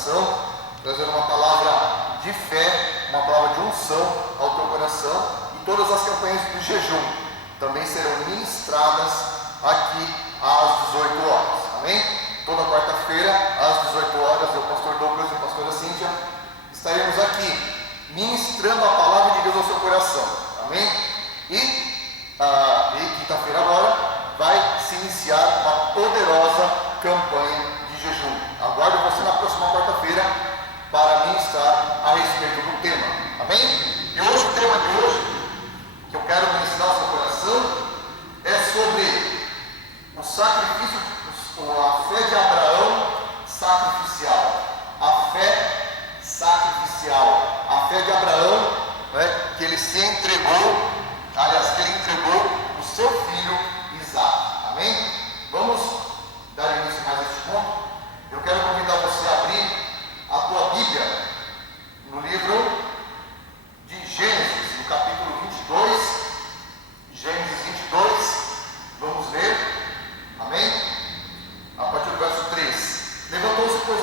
coração, trazendo uma palavra de fé, uma palavra de unção ao teu coração. E todas as campanhas do jejum também serão ministradas aqui às 18 horas. Amém? Toda quarta-feira, às 18 horas, eu, pastor Douglas e a pastora Cíntia, estaremos aqui ministrando a palavra de Deus ao seu coração. Amém? E quinta-feira agora vai se iniciar uma poderosa campanha de jejum. Aguardo você na próxima quarta-feira para ministrar a respeito do tema. Amém? E hoje o tema de hoje que eu quero ministrar ao seu coração é sobre o sacrifício, a fé de Abraão sacrificial. A fé sacrificial. A fé de Abraão, né, que ele se entregou, que ele entregou o seu filho Isaque. Amém? Vamos dar início mais a este ponto. Eu quero convidar você a abrir a tua Bíblia no livro de Gênesis, no capítulo 22. Gênesis 22, vamos ler. Amém? A partir do verso 3. Levantou-se, pois,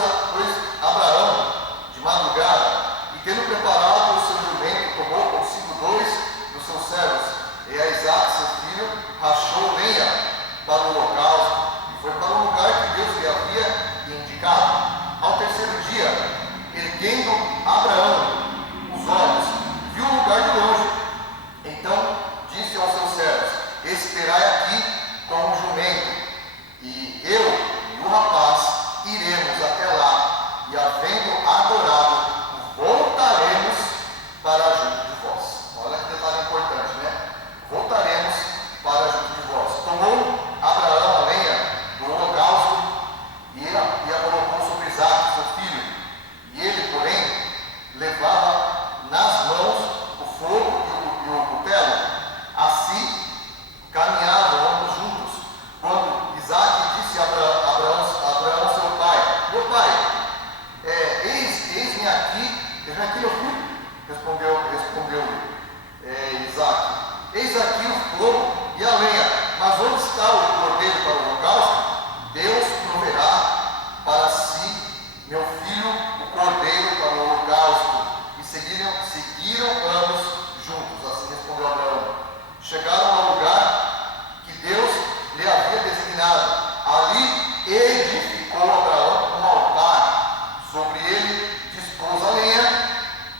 Abraão de madrugada, e tendo preparado o seu jumento, tomou consigo 2 dos seus servos, e a Isaque, seu filho, rachou lenha para o holocausto, e foi para o lugar que Deus lhe havia indicado. Ao terceiro dia, erguendo Abraão os olhos, viu o lugar de longe. Então disse aos seus servos: esperai aqui com o jumento, e eu e o rapaz iremos até lá, e havendo adorado, voltaremos para junto de vós. Olha que detalhe importante, né? Voltaremos para junto de vós. Tomou Abraão a lenha do holocausto e a colocou sobre Isaque, seu filho. E ele, porém, levava nas mãos o fogo e o cutelo. Assim caminhavam ambos juntos. Quando Isaque disse a Abraão, seu pai: meu pai, eis-me aqui, meu filho. Respondeu Isaque: eis aqui o fogo e a lenha, mas onde está o cordeiro para o holocausto? Deus proverá para si, meu filho, o cordeiro para o holocausto. E seguiram ambos juntos. Assim respondeu Abraão. Chegaram ao lugar que Deus lhe havia designado. Ali edificou Abraão um altar. Sobre ele dispôs a lenha,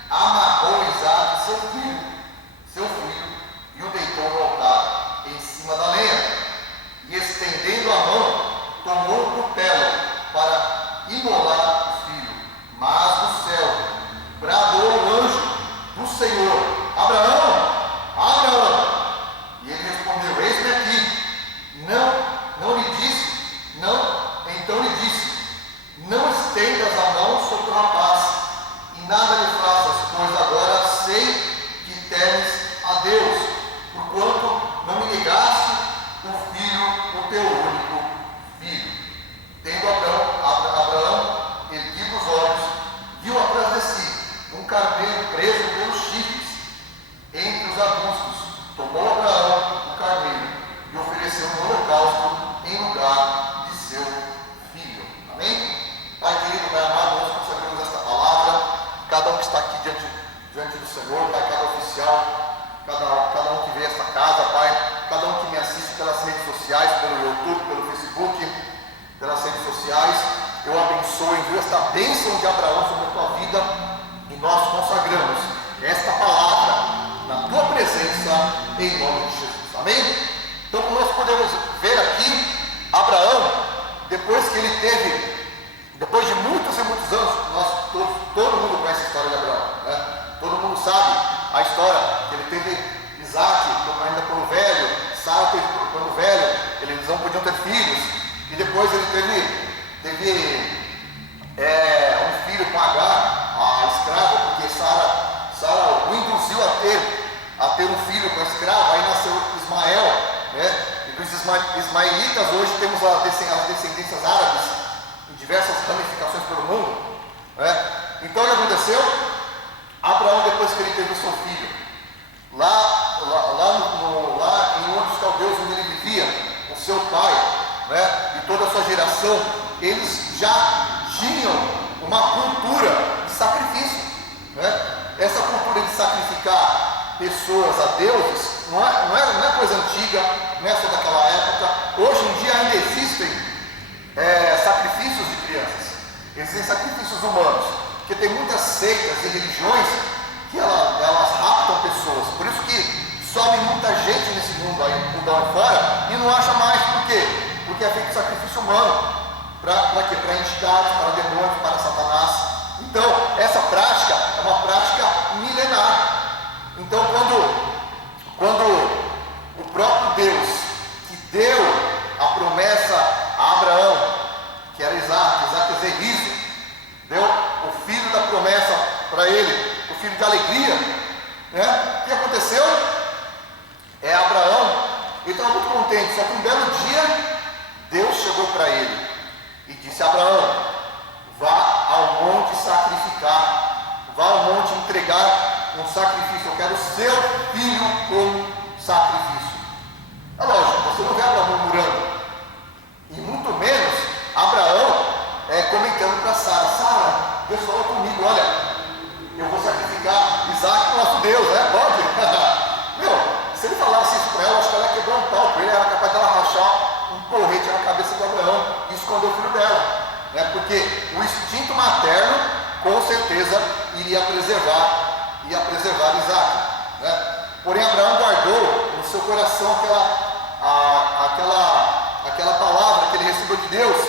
amarrou Isaque, seu filho, e o deitou no altar, em cima da lenha. E estendendo a mão, tomou o cutelo para imolar o filho. Mas do céu bradou o anjo do Senhor: Abraão, Abraão! E ele respondeu: eis-me aqui. Não lhe disse, não. Então lhe disse: não estendas a mão sobre o rapaz, e nada lhe faças, pois agora sei que temes a Deus, porquanto não me negaste o filho, o teu único filho. Tendo Abraão erguido os olhos, viu atrás de si um carneiro preso pelos chifres entre os arbustos. Tomou Abraão o carneiro e ofereceu no holocausto em lugar de seu filho. Amém? Pai querido, Pai amado, nós consagramos esta palavra. Cada um que está aqui diante do Senhor, Pai, cada oficial, cada um que vê esta casa, Pai, cada um que me assiste pelas redes sociais, pelo YouTube, pelo Facebook, pelas redes sociais, eu abençoo, envio esta bênção de Abraão sobre a tua vida, e nós consagramos esta palavra na tua presença, em nome de Jesus. Amém? Então, como nós podemos ver aqui, Abraão, depois de muitos e muitos anos, todo mundo conhece a história de Abraão, né? Todo mundo sabe a história, que ele teve Isaque ainda quando velho, Sara teve quando velho, eles não podiam ter filhos, e depois ele teve um filho com Agar, a escrava, porque Sara o induziu a ter um filho com a escrava. Aí nasceu Ismael, né? E dos ismaelitas hoje temos as descendências árabes em diversas ramificações pelo mundo, né? Então o que aconteceu? Abraão, depois que ele teve o seu filho, lá em Ur dos Caldeus, onde ele vivia, o seu pai, né, e toda a sua geração, eles já tinham uma cultura de sacrifício, né? Essa cultura de sacrificar pessoas a deuses não é coisa antiga, não é só daquela época. Hoje em dia ainda existem sacrifícios de crianças, existem sacrifícios humanos, porque tem muitas seitas e religiões que elas raptam pessoas. Por isso que some muita gente nesse mundo aí, mundão fora, e não acha mais. Por quê? Porque é feito sacrifício humano. Para quê? Para entidades, para demônios, para Satanás. Então, essa prática é uma prática milenar. Então, quando o próprio Deus, que deu a promessa a Abraão, que era Isaac ia ser riso, deu o filho da promessa para ele, o filho de alegria, né? O que aconteceu? Abraão, ele estava muito contente, só que um belo dia, Deus chegou para ele e disse: Abraão, vá ao monte sacrificar, vá ao monte entregar um sacrifício, eu quero o seu filho como sacrifício. É lógico, você não vê Abraão murmurando, e muito menos Abraão comentando para Sara: Sara, Deus falou comigo, olha, eu vou sacrificar Isaac, nosso Deus, né? Pode? Meu, se ele falasse isso para ela, eu acho que ela ia quebrar um pau com ele, era capaz dela rachar um porrete na cabeça de Abraão e esconder o filho dela, né? Porque o instinto materno, com certeza, iria preservar Isaac, né? Porém, Abraão guardou no seu coração aquela palavra que ele recebeu de Deus.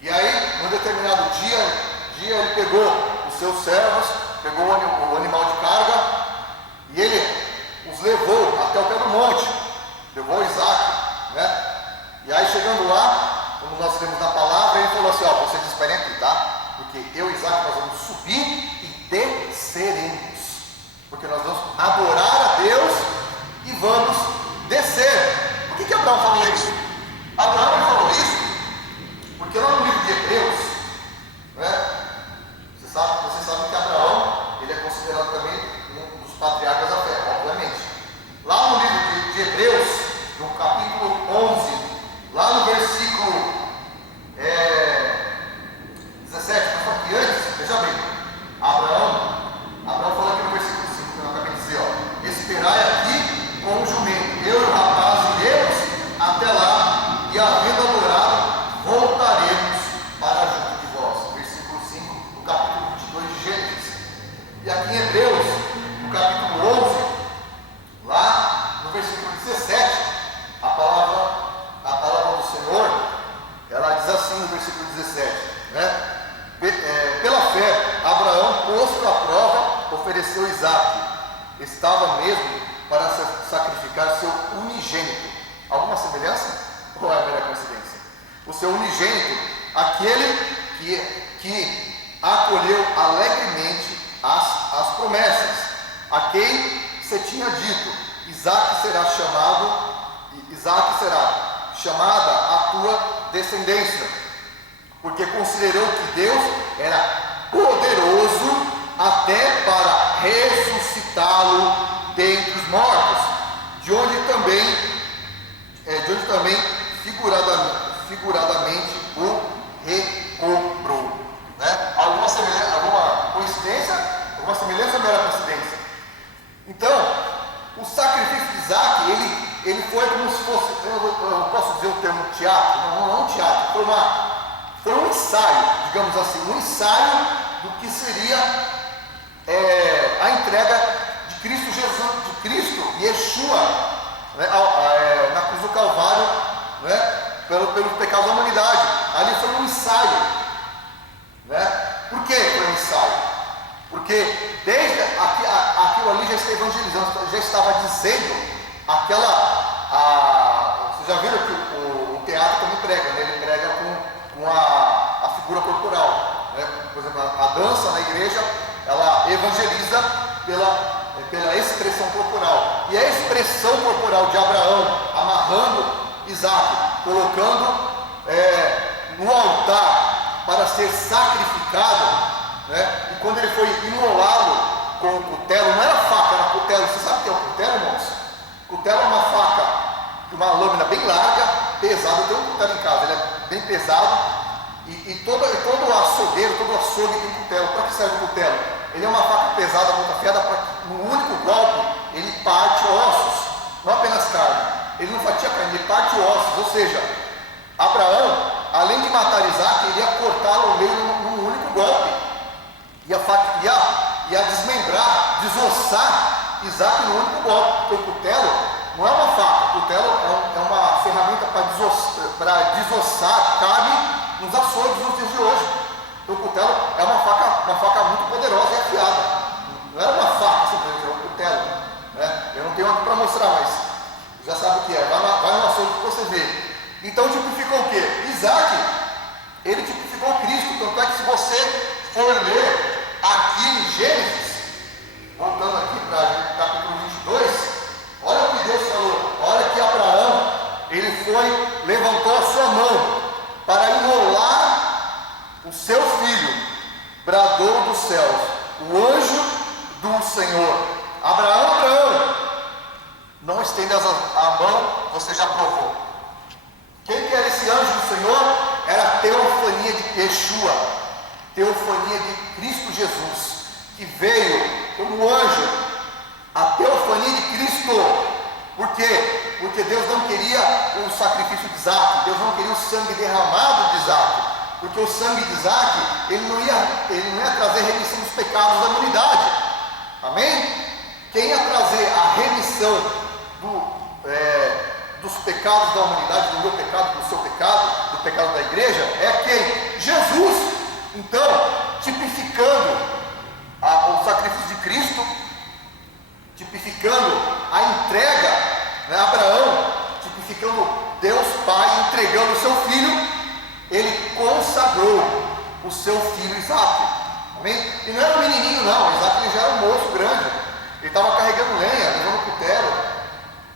E aí, num determinado dia ele pegou os seus servos, pegou o animal de carga e ele os levou até o pé do monte, levou Isaac, né? E aí, chegando lá, como nós lemos na palavra, ele falou assim: ó, vocês esperem aqui, tá? Porque eu e Isaac nós vamos subir e desceremos, porque nós vamos adorar a Deus e vamos descer. Por que Abraão falou isso? Abraão falou isso porque lá no livro de Hebreus, né? Vocês sabem que Abraão, ele é considerado também um dos patriarcas da fé, obviamente. Lá no livro de Hebreus, no capítulo 11, lá no versículo 17, mas só que antes, veja bem, Abraão fala aqui no versículo 5, que eu acabei de dizer, ó: esperai aqui com o jumento, eu e o rapaz iremos até lá, e havendo adorado, voltaremos para junto de vós. Versículo 5, do capítulo 22 de Gênesis. E aqui em Hebreus, no capítulo 11, lá no versículo 17, a palavra do Senhor, ela diz assim no versículo 17, né? Pela fé, Abraão, posto à prova, ofereceu Isaac. Estava mesmo para sacrificar seu unigênito. Alguma semelhança? Ou é a mera coincidência? O seu unigênito, aquele que acolheu alegremente as promessas, a quem se tinha dito: Isaac será chamada a tua descendência, porque considerou que Deus era poderoso até para ressuscitá-lo dentre os mortos, de onde também figuradamente o recobrou. Né? Alguma coincidência? Alguma semelhança ou mera coincidência? Então, o sacrifício de Isaac, ele foi como se fosse, eu posso dizer o termo teatro? Não teatro, foi um ensaio, digamos assim, um ensaio do que seria a entrega de Cristo Jesus, de Cristo Yeshua, né, na cruz do Calvário, né, pelo pecado da humanidade. Ali foi um ensaio, né? Por que foi um ensaio? Porque desde aquilo ali já está evangelizando, já estava dizendo vocês já viram que o teatro também prega, né? Ele prega com a figura corporal, né? Por exemplo, a dança na igreja, ela evangeliza pela expressão corporal. E a expressão corporal de Abraão amarrando Isaac, colocando no altar para ser sacrificado, né? E quando ele foi imolado com o cutelo, não era faca, era cutelo. Você sabe o que é o cutelo, irmãos? Cutelo é uma faca de uma lâmina bem larga, pesada. Eu tenho um cutelo em casa, ele é bem pesado E todo açougueiro, todo açougue tem cutelo. Para que serve o cutelo? Ele é uma faca pesada, muito afiada, para que no único golpe ele parte ossos, não apenas carne. Ele não fatia carne, ele parte ossos. Ou seja, Abraão, além de matar Isaac, ele ia cortá-lo ao meio num único golpe. Ia desmembrar, desossar Isaac no único golpe. Porque o cutelo não é uma faca, o cutelo é uma ferramenta para desossar carne nos açougues nos dias de hoje. O cutelo é uma faca muito poderosa e afiada. Não era uma faca simplesmente, era um cutelo. Né? Eu não tenho aqui para mostrar, mas já sabe o que é. Vai no açougue que você vê. Então tipificou o quê? Isaac, ele tipificou Cristo. Tanto é que se você for ler aqui em Gênesis, voltando aqui para capítulo 22, olha o que Deus falou. Olha que Abraão, ele levantou a sua mão para imolar o seu filho, bradou dos céus, o anjo do Senhor: Abraão, Abraão, não estendas a mão, você já provou. Quem que era esse anjo do Senhor? Era a teofania de Yeshua, teofania de Cristo Jesus, que veio como anjo, a teofania de Cristo. Por quê? Porque Deus não queria o sacrifício de Isaac, Deus não queria o sangue derramado de Isaac, porque o sangue de Isaac, ele não ia trazer remissão dos pecados da humanidade. Amém? Quem ia trazer a remissão dos pecados da humanidade, do meu pecado, do seu pecado, do pecado da igreja, é quem? Jesus. Então, tipificando o sacrifício de Cristo, tipificando a entrega, né? Abraão, tipificando Deus Pai entregando o seu filho, ele consagrou o seu filho Isaac. Amém? E não era um menininho não, Isaac ele já era um moço grande, ele estava carregando lenha, levando cutelo.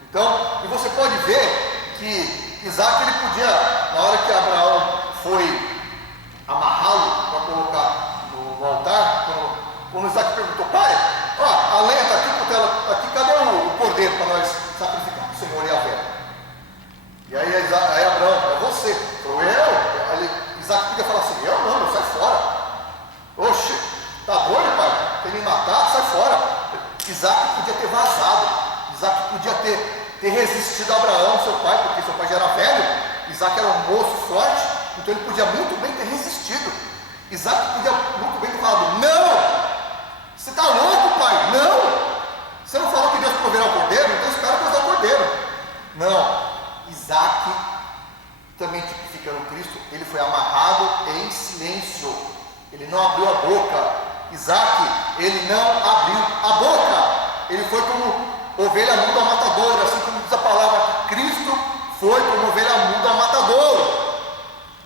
Então, e você pode ver que Isaac ele podia, na hora que Abraão foi amarrá-lo para colocar no altar, quando Isaac perguntou: pai, a lenha está aqui, o cutelo está aqui, cadê o cordeiro para nós sacrificar o Senhor e a fé? E aí Abraão: é você. Falou: eu? Aí Isaac podia falar assim: eu não, sai fora. Oxe, tá doido, pai? Quer me matar? Sai fora. Isaac podia ter vazado, Isaac podia ter resistido a Abraão, seu pai, porque seu pai já era velho. Isaac era um moço forte, então ele podia muito bem ter resistido. Isaac podia muito bem ter falado: não! Você está louco, pai? Não! Você não falou que Deus proverá o cordeiro? Então espera Deus dar o cordeiro. Não. Isaac, também tipificando Cristo, ele foi amarrado em silêncio. Ele não abriu a boca. Isaac, ele não abriu a boca. Ele foi como ovelha muda ao matadouro, assim como diz a palavra. Cristo foi como ovelha muda ao matadouro.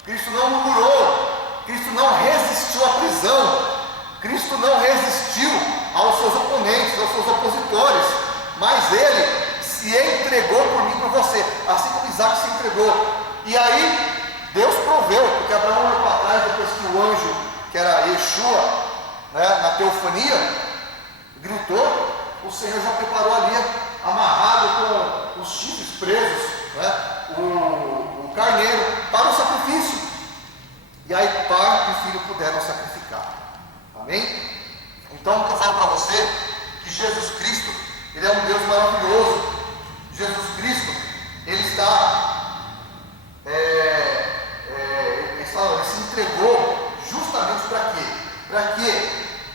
Cristo não murmurou. Cristo não resistiu à prisão. Cristo não resistiu aos seus oponentes, aos seus opositores, mas ele se entregou por mim e por você, assim como Isaac se entregou. E aí Deus proveu, porque Abraão olhou para trás depois que o anjo, que era Yeshua, né, na teofania, gritou, o Senhor já preparou ali, amarrado com os chifres presos, né, o carneiro para o sacrifício. E aí pai e filho puderam sacrificar. Amém? Então eu falo para você que Jesus Cristo, ele é um Deus maravilhoso. Jesus Cristo, ele ele se entregou justamente para quê? Para que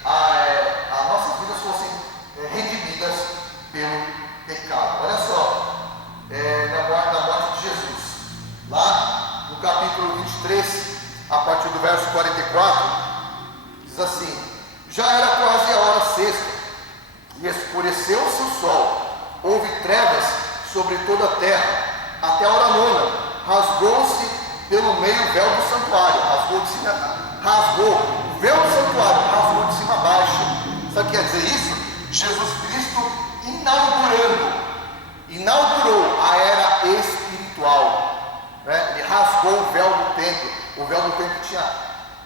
as nossas vidas fossem redimidas pelo pecado. Olha só, na morte de Jesus, lá no capítulo 23, a partir do verso 44, diz assim: já era quase a hora sexta, e escureceu-se o sol, houve trevas sobre toda a terra, até a hora nona, rasgou-se pelo meio o véu do santuário, rasgou o véu do santuário, rasgou de cima a baixo. Sabe o que quer dizer isso? Jesus Cristo inaugurou a era espiritual, né? Ele rasgou o véu do templo. O véu do templo tinha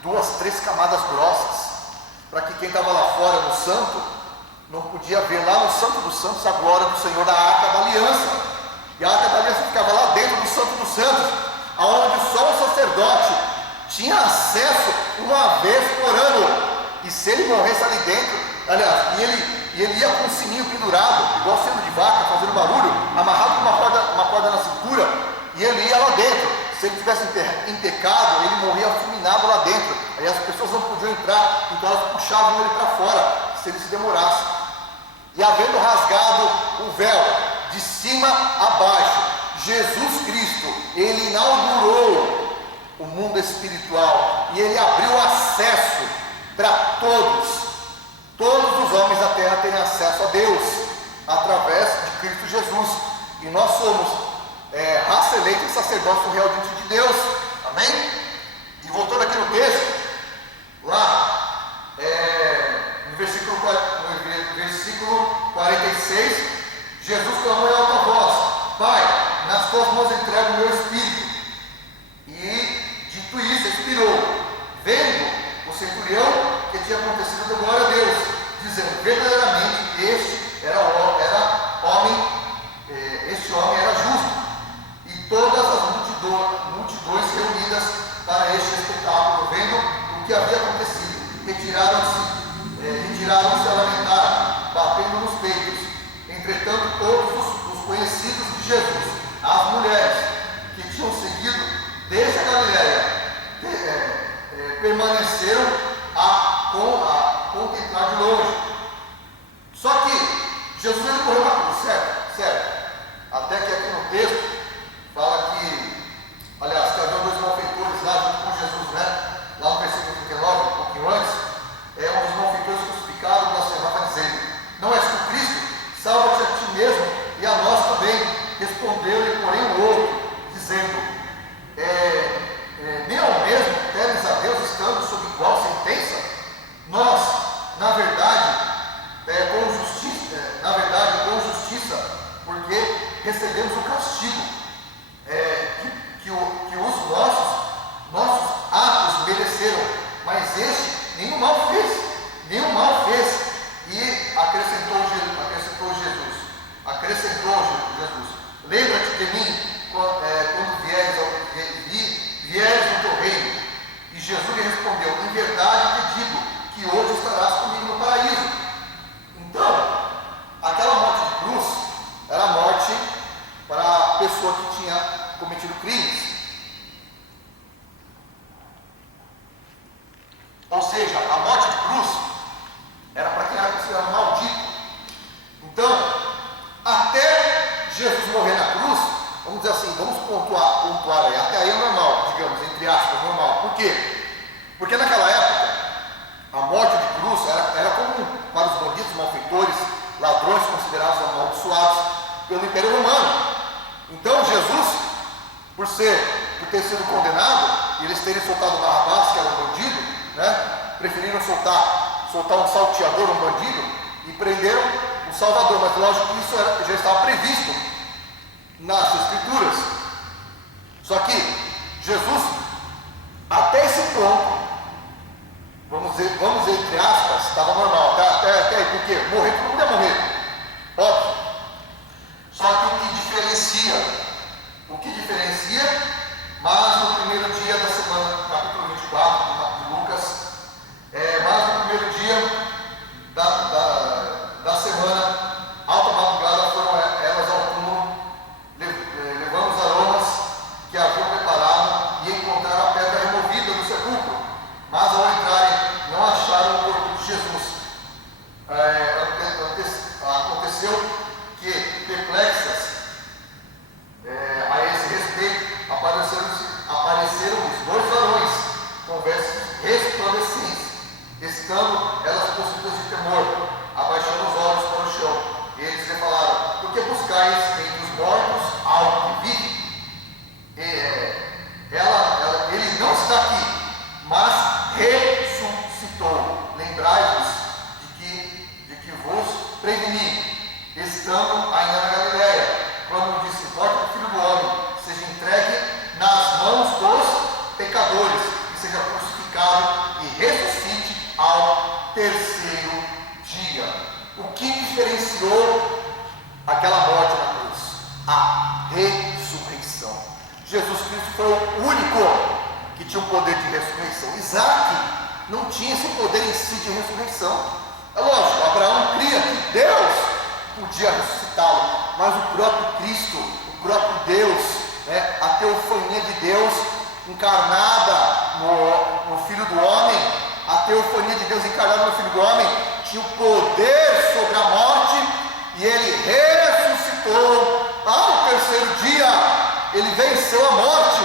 2, 3 camadas grossas, para que quem estava lá fora no santo não podia ver lá no Santo dos Santos a glória do Senhor, da Arca da Aliança. E a Arca da Aliança ficava lá dentro do Santo dos Santos, aonde só o sacerdote tinha acesso uma vez por ano. E se ele morresse ali dentro, aliás, e ele ia com um sininho pendurado, igual sendo de vaca, fazendo barulho, amarrado com uma corda na cintura, e ele ia lá dentro. Se ele tivesse em pecado, ele morria fulminado lá dentro. Aí as pessoas não podiam entrar, então elas puxavam ele para fora, se ele se demorasse. E havendo rasgado o véu de cima a baixo, Jesus Cristo, ele inaugurou o mundo espiritual e ele abriu acesso para todos os homens da terra terem acesso a Deus através de Cristo Jesus. E nós somos raça eleita e sacerdócio real diante de Deus. Amém? E voltando aqui no texto, lá no versículo 46, Jesus clamou em alta voz: Pai, nas tuas mãos entrego o meu espírito. E dito isso, expirou. Vendo o centurião que tinha acontecido, deu glória a Deus, dizendo: verdadeiramente este era homem, este homem era justo. E todas as multidões reunidas para este espetáculo, vendo o que havia acontecido, retiraram-se a lamentar, batendo nos peitos. Entretanto, todos os conhecidos de Jesus, as mulheres que tinham seguido desde a Galiléia, permaneceram a contemplar de longe. Só que Jesus ele morreu na cruz, certo? Até que aqui no texto fala que, aliás, que havia dois malfeitores lá junto com Jesus, né? Lá no versículo 39, um pouquinho antes, um dos malfeitores crucificados blasfemava dizendo: não és tu Cristo? Salva-te a ti mesmo e a nós também. Respondeu-lhe, porém, o outro, dizendo: nem ao mesmo temes a Deus estando sob igual sentença? Nós, na verdade, com justiça, porque recebemos o castigo que os nossos atos mereceram, mas este nenhum mal fez. E acrescentou Jesus: lembra-te de mim quando vieres no teu reino. E Jesus lhe respondeu: em verdade te digo que hoje estarás comigo no paraíso. Então, aquela morte de cruz era a morte para a pessoa que tinha cometido crimes. Ou seja, a morte de cruz era para quem era considerado maldito. Então, até Jesus morrer na cruz, vamos dizer assim, vamos pontuar aí, até aí é normal, digamos, entre aspas, normal. Por quê? Porque naquela época, a morte de cruz era comum para os bandidos, malfeitores, ladrões considerados amaldiçoados pelo Império Romano. Então Jesus, por ter sido condenado, e eles terem soltado Barrabás, que era um bandido, né, preferiram soltar um salteador, um bandido, e prenderam o Salvador. Mas lógico que isso já estava previsto nas Escrituras. Só que Jesus, até esse ponto, vamos dizer entre aspas, estava normal, até aí, porque morrer, todo mundo ia morrer, óbvio. Só que o que diferencia, mas no primeiro dia da semana, capítulo 24 de Lucas, mas no primeiro dia da semana, alta madrugada, foram elas ao túmulo, levando os aromas que haviam preparado, e encontraram a pedra removida do sepulcro. Mas ao entrarem, não acharam o corpo de Jesus. Aconteceu que, perplexas a esse respeito, apareceram-lhes dois varões com vestes resplandecentes, estando elas possuídas de temor, abaixando os olhos para o chão. Eles lhe falaram: por que buscais entre os mortos algo que vive? Ele não está aqui, mas ressuscitou. Lembrai-vos de que vos preveni, estando ainda na Galiléia, quando disse: importa que o Filho do Homem seja entregue nas mãos dos pecadores, e seja crucificado e ressuscite ao terceiro dia. O que diferenciou aquela morte na cruz? A ressurreição. Jesus Cristo foi o único que tinha o poder de ressurreição. Isaac não tinha esse poder em si de ressurreição. É lógico, Abraão cria que Deus podia ressuscitá-lo, mas o próprio Cristo, o próprio Deus, a teofania de Deus encarnada no Filho do Homem, a teofania de Deus encarnada no Filho do Homem, tinha o poder sobre a morte, e ele ressuscitou ao terceiro dia. Ele venceu a morte,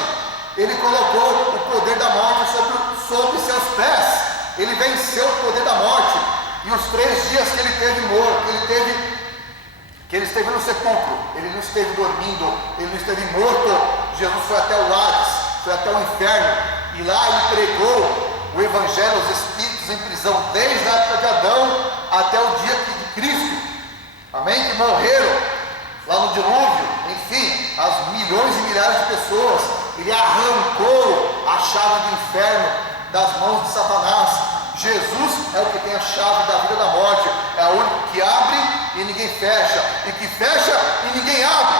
ele colocou o poder da morte sobre seus pés, ele venceu o poder da morte. E os 3 dias que ele teve morto, que ele esteve no sepulcro, ele não esteve dormindo, ele não esteve morto. Jesus foi até o Hades, foi até o inferno, e lá ele pregou o evangelho aos espíritos em prisão, desde a época de Adão até o dia de Cristo, amém? Que morreram lá no dilúvio, enfim, as milhões e milhares de pessoas. Ele arrancou a chave do inferno das mãos de Satanás. Jesus é o que tem a chave da vida e da morte, é o único que abre e ninguém fecha, e que fecha e ninguém abre,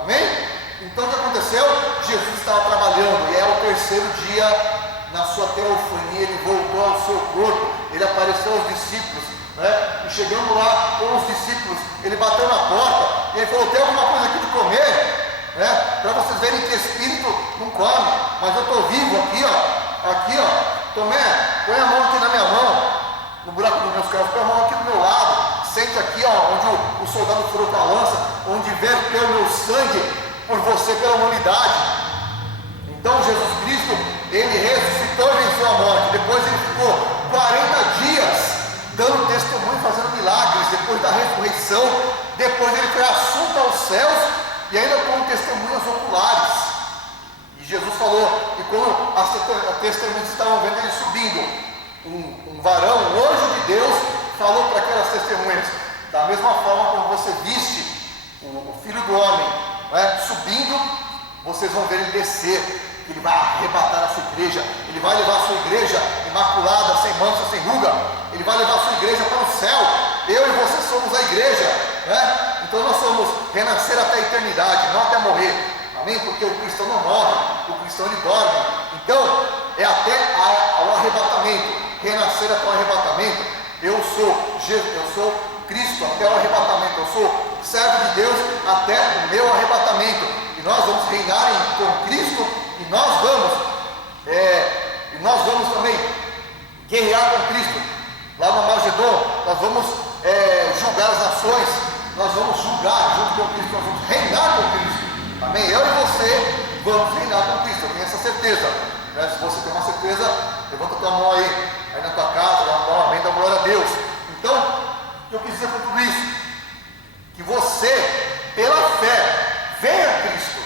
amém? Então o que aconteceu? Jesus estava trabalhando, e é o terceiro dia, na sua teofania, ele voltou ao seu corpo, ele apareceu aos discípulos, e chegando lá com os discípulos, ele bateu na porta, e ele falou: tem alguma coisa aqui de comer? Para vocês verem que espírito não come, mas eu estou vivo aqui, ó. Tomé, põe a mão aqui na minha mão, no buraco dos meus cravos, põe a mão aqui do meu lado, sente aqui, onde o soldado furou com a lança, onde verteu o meu sangue por você, pela humanidade. Então Jesus Cristo, ele ressuscitou e venceu a morte. Depois ele ficou 40 dias dando testemunho, fazendo milagres. Depois da ressurreição, depois ele foi assunto aos céus, e ainda com testemunhas oculares. E Jesus falou, e quando as testemunhas estavam vendo ele subindo, um varão, um anjo de Deus, falou para aquelas testemunhas: da mesma forma como você viste o Filho do Homem subindo, vocês vão ver ele descer. Ele vai arrebatar a sua igreja, ele vai levar a sua igreja imaculada, sem mancha, sem ruga, ele vai levar a sua igreja para o céu. Eu e você somos a igreja, então nós somos renascer até a eternidade, não até morrer, amém? Porque o cristão não morre, o cristão ele dorme. Então é até ao arrebatamento, renascer até o arrebatamento. Eu sou Cristo até o arrebatamento, eu sou servo de Deus até o meu arrebatamento, e nós vamos reinar com Cristo. E nós vamos também guerrear com Cristo lá no Armagedon. Nós vamos julgar as nações, nós vamos julgar junto com Cristo, nós vamos reinar com Cristo, amém? Eu e você vamos reinar com Cristo, eu tenho essa certeza, Se você tem uma certeza, levanta a tua mão aí na tua casa, dá um amém, dá glória a Deus. Então, o que eu quis dizer com tudo isso? Que você, pela fé, venha a Cristo.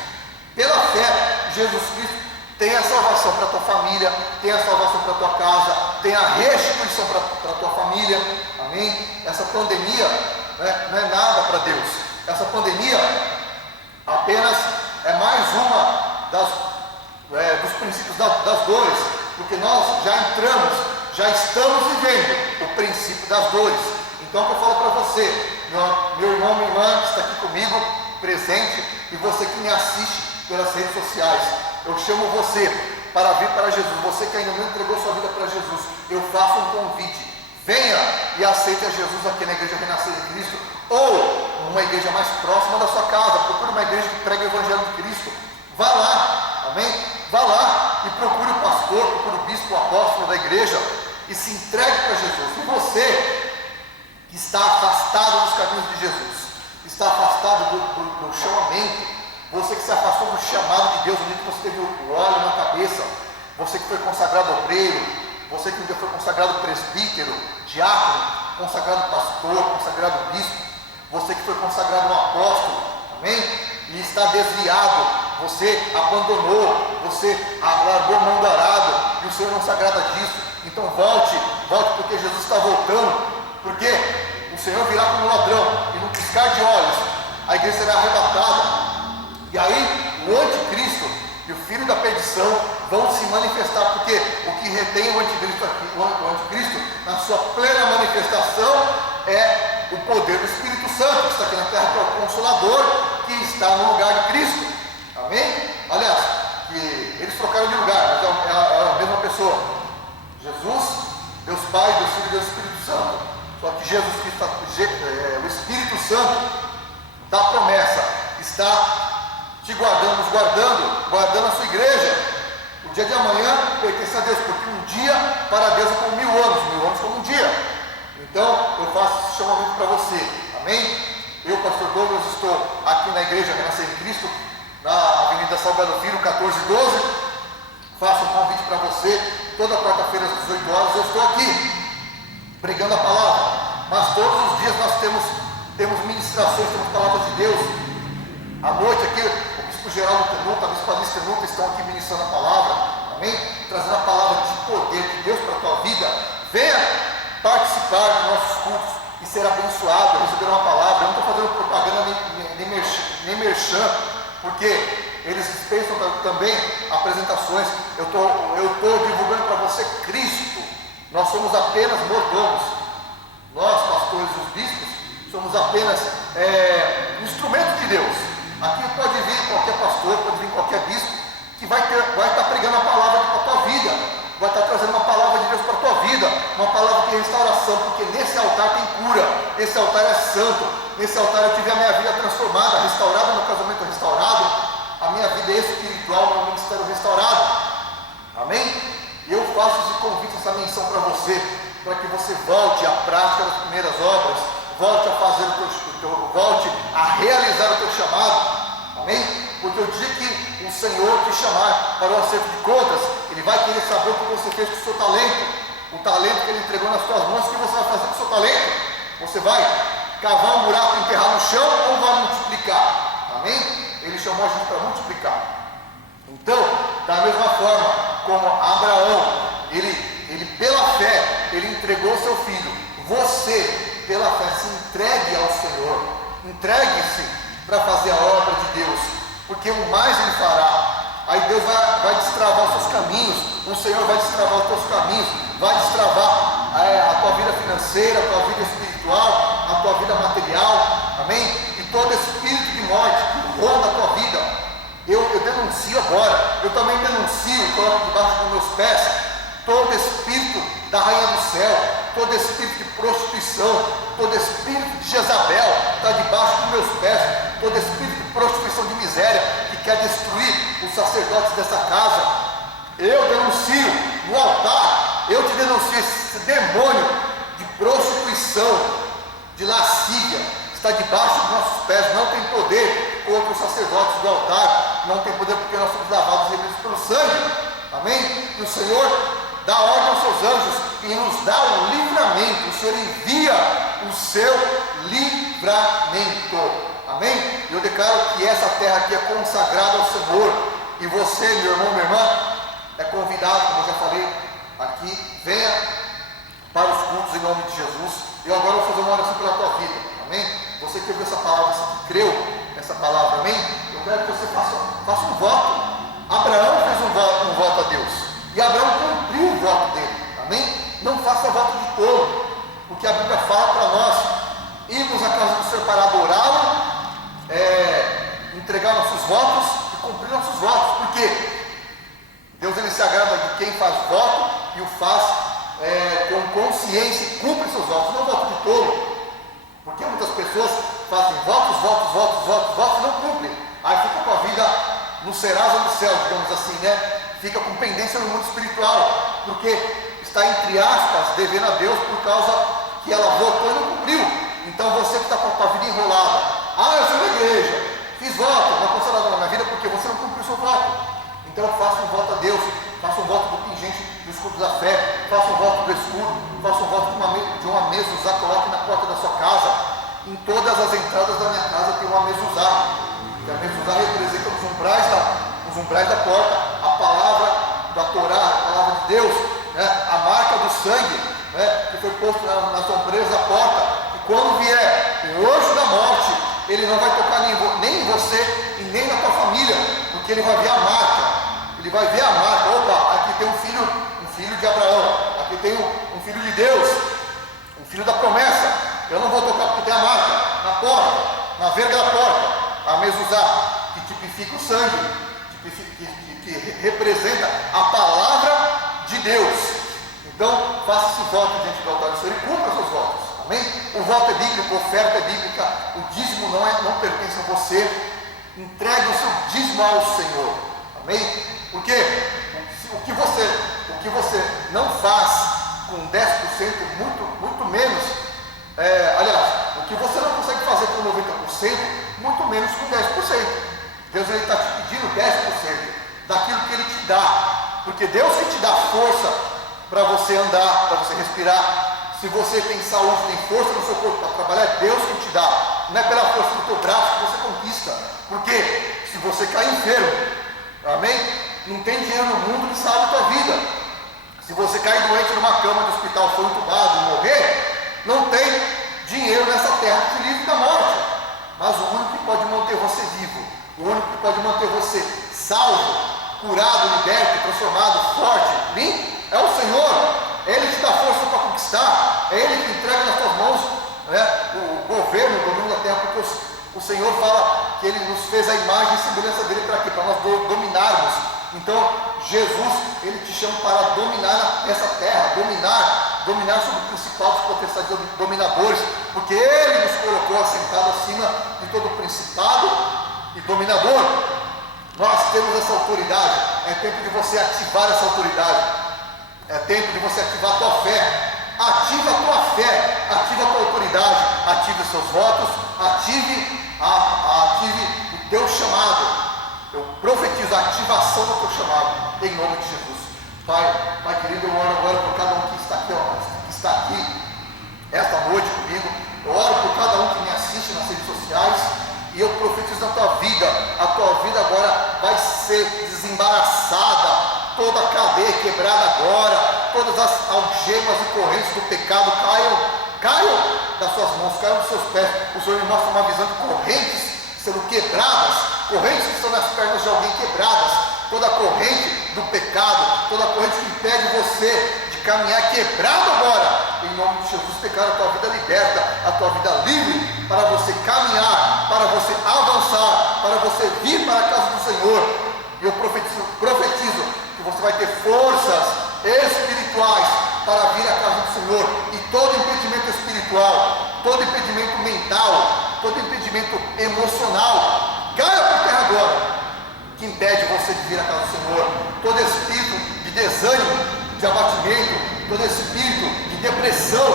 Pela fé, Jesus Cristo tem a salvação para a tua família, tem a salvação para a tua casa, tem a restituição para a tua família, amém? Essa pandemia não é nada para Deus. Essa pandemia apenas é mais uma dos princípios das dores, porque nós já estamos vivendo o princípio das dores. Então, o que eu falo para você, meu irmão, minha irmã que está aqui comigo, presente, e você que me assiste pelas redes sociais, eu chamo você para vir para Jesus. Você que ainda não entregou sua vida para Jesus, eu faço um convite: venha e aceite a Jesus aqui na Igreja Renascer de Cristo, ou uma igreja mais próxima da sua casa. Procure uma igreja que prega o Evangelho de Cristo. Vá lá, amém? Vá lá e procure o pastor, procure o bispo, o apóstolo da igreja, e se entregue para Jesus. E você que está afastado dos caminhos de Jesus, está afastado do chamamento, você que se afastou do chamado de Deus, onde você teve o óleo na cabeça, você que foi consagrado obreiro, você que um dia foi consagrado presbítero, diácono, consagrado pastor, consagrado bispo, você que foi consagrado um apóstolo, amém? E está desviado, você abandonou, você largou a mão do arado, e o Senhor não se agrada disso. Então volte, porque Jesus está voltando, porque o Senhor virá como ladrão, e no piscar de olhos, a igreja será arrebatada. E aí, o anticristo e o filho da perdição vão se manifestar, porque o que retém o anticristo aqui, o anticristo, na sua plena manifestação, é o poder do Espírito Santo, que está aqui na terra, que é o Consolador, que está no lugar de Cristo, amém? Aliás, que eles trocaram de lugar, mas é o Santo da promessa está te guardando, nos guardando a sua igreja. O dia de amanhã pertence a Deus, porque um dia para Deus é como 1000 anos como um dia. Então eu faço esse chamamento para você, amém? Eu, pastor Douglas, estou aqui na igreja Renascer em Cristo, na Avenida Salgado Filho, 1412. Faço um convite para você, toda quarta-feira às 18 horas eu estou aqui, pregando a palavra. Mas todos os dias nós temos ministrações, temos palavras de Deus. À noite aqui, o bispo Geraldo Tenuta, a bispa Alice Tenuta estão aqui ministrando a palavra, amém? Trazendo a palavra de poder de Deus para a tua vida. Venha participar dos nossos cultos e ser abençoado, receber uma palavra. Eu não estou fazendo propaganda nem merchan, porque eles dispensam também apresentações. Eu estou divulgando para você Cristo. Nós somos apenas mordomos. Nós, pastores e os bispos, somos apenas instrumentos de Deus. Aqui pode vir qualquer pastor, pode vir qualquer bispo, que vai estar pregando a palavra para a tua vida, vai estar trazendo uma palavra de Deus para a tua vida, uma palavra de restauração, porque nesse altar tem cura, esse altar é santo, nesse altar eu tive a minha vida transformada, restaurada, meu casamento restaurado, a minha vida é espiritual, meu ministério restaurado, amém? Eu faço esse convite, essa menção para você, para que você volte à prática das primeiras obras, volte a fazer volte a realizar o teu chamado, amém? Porque o dia que o Senhor te chamar para o acerto de contas, Ele vai querer saber o que você fez com o seu talento, o talento que Ele entregou nas tuas mãos. O que você vai fazer com o seu talento? Você vai cavar um buraco e enterrar no chão ou vai multiplicar? Amém? Ele chamou a gente para multiplicar. Então, da mesma forma como Abraão, ele pela fé, ele entregou seu filho. Você, pela fé, se entregue ao Senhor, entregue-se para fazer a obra de Deus, porque o mais Ele fará. Aí Deus vai destravar os seus caminhos, o Senhor vai destravar os teus caminhos, vai destravar a tua vida financeira, a tua vida espiritual, a tua vida material, amém? E todo espírito de morte que ronda a tua vida, eu denuncio agora, eu também denuncio, coloco debaixo dos meus pés, todo espírito da rainha do céu, todo espírito de prostituição, todo espírito de Jezabel está debaixo dos meus pés, todo espírito de prostituição, de miséria, que quer destruir os sacerdotes dessa casa. Eu denuncio no altar, eu te denuncio esse demônio de prostituição, de lascívia, está debaixo dos nossos pés, não tem poder contra os sacerdotes do altar, não tem poder porque nós somos lavados e remidos pelo sangue, amém? E o Senhor dá ordem aos seus anjos e nos dá o livramento. O Senhor envia o seu livramento, amém? Eu declaro que essa terra aqui é consagrada ao Senhor, e você, meu irmão, minha irmã, é convidado, como eu já falei aqui, venha para os cultos em nome de Jesus. Eu agora vou fazer uma oração pela tua vida, amém? Você que ouviu essa palavra, você que creu nessa palavra, amém? Eu quero que você faça um voto. Abraão fez um voto a Deus, e Abraão cumpriu o voto dele, amém? Não faça voto de tolo, porque a Bíblia fala para nós irmos à casa do Senhor para adorá-lo, entregar nossos votos e cumprir nossos votos, porque Deus ele se agrada de quem faz voto e o faz com consciência e cumpre seus votos, não voto de tolo, porque muitas pessoas fazem votos e não cumprem, aí fica com a vida no Serasa do céu, digamos assim, né? Fica com pendência no mundo espiritual, porque está, entre aspas, devendo a Deus por causa que ela votou e não cumpriu. Então você que está com a tua vida enrolada, eu sou da igreja, fiz voto, não aconteceu nada na minha vida porque você não cumpriu o seu voto. Então faça um voto a Deus, faça um voto do pingente do escudo da fé, faça um voto do escudo, faça um voto de uma mezuzá, coloque na porta da sua casa. Em todas as entradas da minha casa tem uma mezuzá, que a mezuzá representa os umbrais da porta, a palavra da Torá, a palavra de Deus, né? A marca do sangue, né? Que foi posto nas ombreiras da porta, e quando vier o anjo da morte, ele não vai tocar nem em você e nem na tua família, porque ele vai ver a marca, opa, aqui tem um filho de Abraão, aqui tem um filho de Deus, um filho da promessa. Eu não vou tocar porque tem a marca na porta, na verga da porta, a mezuzá, que tipifica o sangue, que representa a palavra de Deus. Então faça esse voto diante do altar do Senhor e cumpra seus votos, amém? O voto é bíblico, a oferta é bíblica, o dízimo não pertence a você. Entregue o seu dízimo ao Senhor, amém? Porque o que você não faz com 10%, muito menos, aliás, o que você não consegue fazer com 90%, muito menos com 10%. Deus está te pedindo 10% daquilo que Ele te dá, porque Deus que te dá força para você andar, para você respirar. Se você tem saúde, tem força no seu corpo para trabalhar, é Deus que te dá. Não é pela força do teu braço que você conquista. Porque se você cair enfermo, amém? Não tem dinheiro no mundo que salve a tua vida. Se você cair doente numa cama de hospital, for entubado e morrer, não tem dinheiro nessa terra que te livre da morte. Mas o único que pode manter você vivo, o único que pode manter você salvo, curado, liberto, transformado, forte, limpo, é o Senhor. Ele te dá força para conquistar, é Ele que entrega nas tuas mãos, né, o governo, o domínio da terra, porque o Senhor fala que Ele nos fez a imagem e semelhança dEle para quê? Para nós dominarmos. Então, Jesus, Ele te chama para dominar essa terra, dominar sobre principados, potestades, dominadores, porque Ele nos colocou assentado acima de todo principado e dominador. Nós temos essa autoridade, é tempo de você ativar essa autoridade. É tempo de você ativar a tua fé. Ativa a tua fé, ativa a tua autoridade, ative os seus votos, ative o teu chamado. Eu profetizo a ativação do teu chamado, em nome de Jesus. Pai querido, eu oro agora por cada um que está aqui esta noite comigo. Eu oro por cada um que me assiste nas redes sociais. E eu profetizo na tua vida. A tua vida agora vai ser desembaraçada. Toda a cadeia quebrada agora, todas as algemas e correntes do pecado caiam das suas mãos, caiam dos seus pés. O Senhor me mostra uma visão de correntes sendo quebradas, correntes que estão nas pernas de alguém quebradas. Toda a corrente do pecado, toda a corrente que impede você de caminhar quebrado agora, em nome de Jesus, declara a tua vida liberta, a tua vida livre, para você caminhar, para você avançar, para você vir para a casa do Senhor. E eu profetizo que você vai ter forças espirituais para vir à casa do Senhor, e todo impedimento espiritual, todo impedimento mental, todo impedimento emocional, caia por terra agora, que impede você de vir à casa do Senhor. Todo espírito de desânimo, de abatimento, todo espírito de depressão,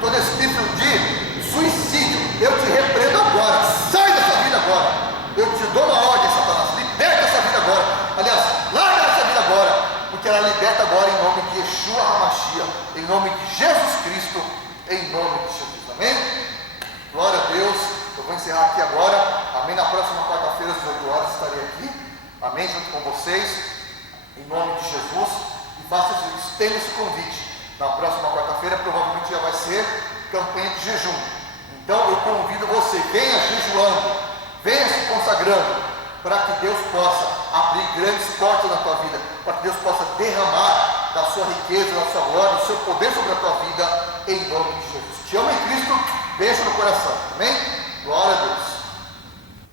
todo espírito de suicídio, eu te repreendo agora. Sai dessa vida agora. Eu te dou uma ordem, Satanás, liberta essa vida agora. Aliás, larga essa vida agora, porque ela liberta agora em nome de Yeshua HaMashiach, em nome de Jesus Cristo, em nome de Jesus. Amém? Glória a Deus. Eu vou encerrar aqui agora. Amém? Na próxima quarta-feira, às 18 horas, estarei aqui. Amém? Junto com vocês, em nome de Jesus. E faça isso, estenda esse convite. Na próxima quarta-feira, provavelmente já vai ser campanha de jejum. Então eu convido você, venha jejuando, venha se consagrando, para que Deus possa abrir grandes portas na tua vida, para que Deus possa derramar da sua riqueza, da sua glória, do seu poder sobre a tua vida, em nome de Jesus. Te amo em Cristo, beijo no coração. Amém? Glória a Deus.